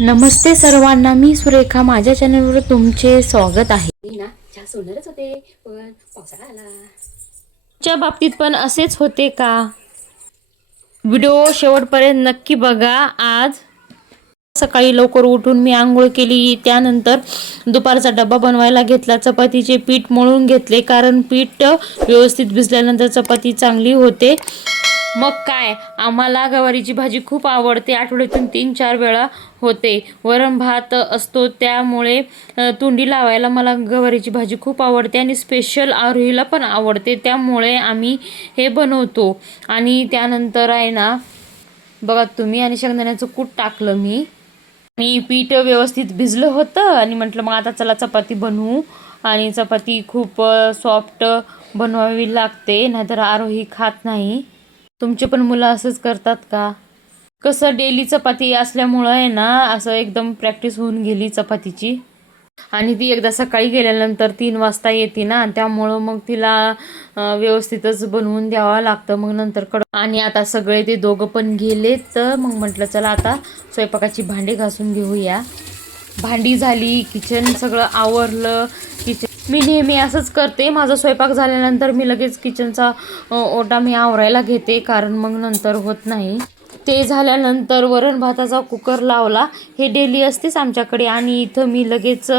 नमस्ते सर्वांना, मी सुरेखा. माझ्या चॅनलवर तुमचे स्वागत आहे. मी ना चहा सोडणारच होते पण पावसाळा आला. तुमच्या बाबतीत पण असेच होते का? व्हिडिओ शेवटपर्यंत नक्की बघा. आज सकाळी लवकर उठून मी आंघोळ केली. त्यानंतर दुपारचा डब्बा बनवायला घेतला. चपातीचे पीठ मळून घेतले, कारण पीठ व्यवस्थित भिजल्यानंतर चपाती चांगली होते. मग काय, आम्हाला गवारीची भाजी खूप आवडते. आठवड्यातून 3-4 वेळा होते. वरण भात असतो, त्यामुळे तोंडी लावायला मला गवारीची भाजी खूप आवडते आणि स्पेशल आरोहीला पण आवडते. त्यामुळे आम्ही हे बनवतो. आणि त्यानंतर आहे ना, बघा तुम्ही, आणि शेंगदाण्याचं कूट टाकलं मी. आणि पीठ व्यवस्थित भिजलं होतं आणि म्हटलं मग आता चला चपाती बनवू. आणि चपाती खूप सॉफ्ट बनवावी लागते, नाहीतर आरोही खात नाही. तुमचे पण मुलं असंच करतात का? कसं डेली चपाती असल्यामुळं आहे ना, असं एकदम प्रॅक्टिस होऊन गेली चपातीची. आणि ती एकदा सकाळी गेल्यानंतर 3 वाजता येते ना, त्यामुळं मग तिला व्यवस्थितच बनवून द्यावं लागतं. मग नंतर आणि आता सगळे ते दोघं पण गेले, तर मग म्हटलं चला आता स्वयंपाकाची भांडी घासून घेऊया. भांडी झाली, किचन सगळं आवरलं. मी नेहमी असंच करते. माझा स्वयंपाक झाल्यानंतर मी लगेच किचनचा ओटा मी आवरायला घेते, कारण मग नंतर होत नाही. ते झाल्यानंतर वरण भाताचा कुकर लावला. हे डेली असतेच आमच्याकडे. आणि इथं मी लगेच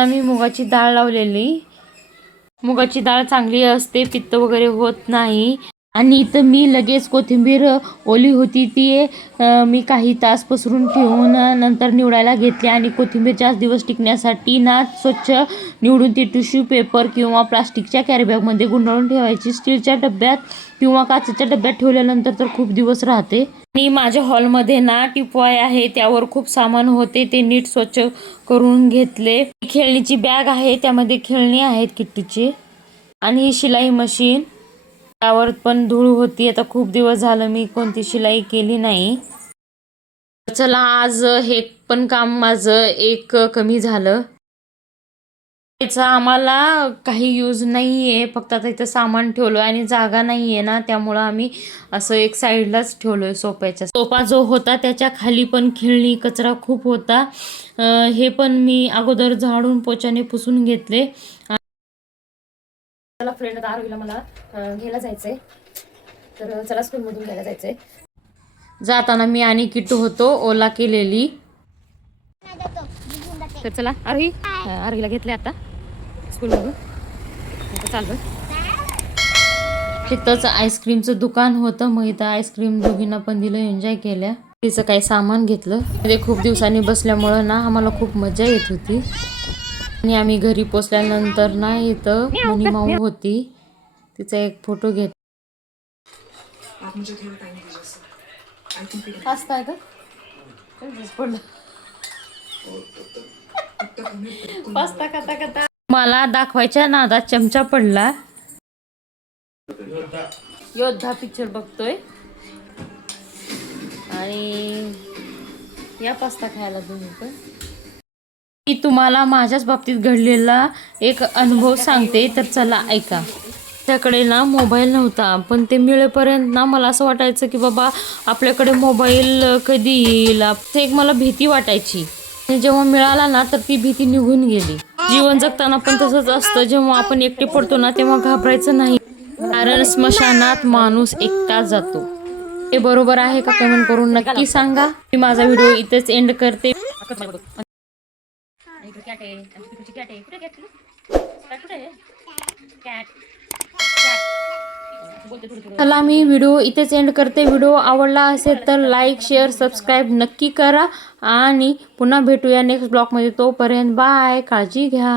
मी मुगाची डाळ लावलेली. मुगाची डाळ चांगली असते, पित्त वगैरे होत नाही. आणि इथं मी लगेच कोथिंबीर ओली होती ती मी काही तास पसरून ठेवून नंतर निवडायला घेतली. आणि कोथिंबीर जास्त दिवस टिकण्यासाठी ना, स्वच्छ निवडून ती टिश्यू पेपर किंवा प्लास्टिकच्या कॅरीबॅगमध्ये गुंडाळून ठेवायची. स्टीलच्या डब्यात किंवा काचेच्या डब्यात ठेवल्यानंतर तर खूप दिवस राहते. आणि माझ्या हॉलमध्ये ना टिपवाय आहे, त्यावर खूप सामान होते, ते नीट स्वच्छ करून घेतले. खेळणीची बॅग आहे, त्यामध्ये खेळणी आहेत किट्टूची. आणि ही शिलाई मशीन, त्यावर पण धूळ होती. आता खूप दिवस झालं मी कोणती शिलाई केली नाही. चला, आज हे पण काम माझं एक कमी झालं. त्याचा आम्हाला काही यूज नाही आहे, फक्त आता इथं सामान ठेवलं आणि जागा नाही आहे ना, त्यामुळं आम्ही असं एक साईडलाच ठेवलं आहे सोफ्याच्या. सोफा जो होता त्याच्या खाली पण खेळणी कचरा खूप होता. हे पण मी अगोदर झाडून पोछाने पुसून घेतले. चला फ्रेंड, आता आरोहीला मला घ्यायला जायचंय, तर चला स्कूलमधून घ्यायला जायचंय. जाताना मी आणि किट्टू होतो ओला केलेली. तर चला आरोहीला घेतले आता स्कूलमधून, आता चाललो. तिथंच आईस्क्रीमचं दुकान होतं, मग इथं आईस्क्रीम दोघींना पण दिलं, एन्जॉय केल्या. तिचं काही सामान घेतलं. ते खूप दिवसांनी बसल्यामुळं ना आम्हाला खूप मजा येत होती. आणि आम्ही घरी पोचल्यानंतर ना, इथं मनी माऊ होती, तिचा एक फोटो घेत. हसताय का? पास्ता खाता खाता मला दाखवायच्या नादात चमचा पडला. योद्धा पिक्चर बघतोय आणि या पास्ता खायला तुम्ही पण. मी तुम्हाला माझ्याच बाबतीत घडलेला एक अनुभव सांगते, तर चला ऐका. त्याकडे ना मोबाईल नव्हता, पण ते मिळेपर्यंत ना मला असं वाटायचं की बाबा आपल्याकडे मोबाईल कधी येईल. ते एक मला भीती वाटायची. आणि जेव्हा मिळाला ना, तर ती भीती निघून गेली. जीवन जगताना पण तसंच असतं. जेव्हा आपण एकटे पडतो ना, तेव्हा घाबरायचं नाही, कारण स्मशानात माणूस एकटाच जातो. हे बरोबर आहे का? कमेंट करून नक्की सांगा. मी माझा व्हिडिओ इथेच एंड करते. चला, मी व्हिडिओ इथेच एंड करते. व्हिडिओ आवडला असेल तर लाईक, शेअर, सबस्क्राईब नक्की करा. आणि पुन्हा भेटूया नेक्स्ट ब्लॉगमध्ये. तोपर्यंत बाय, काळजी घ्या.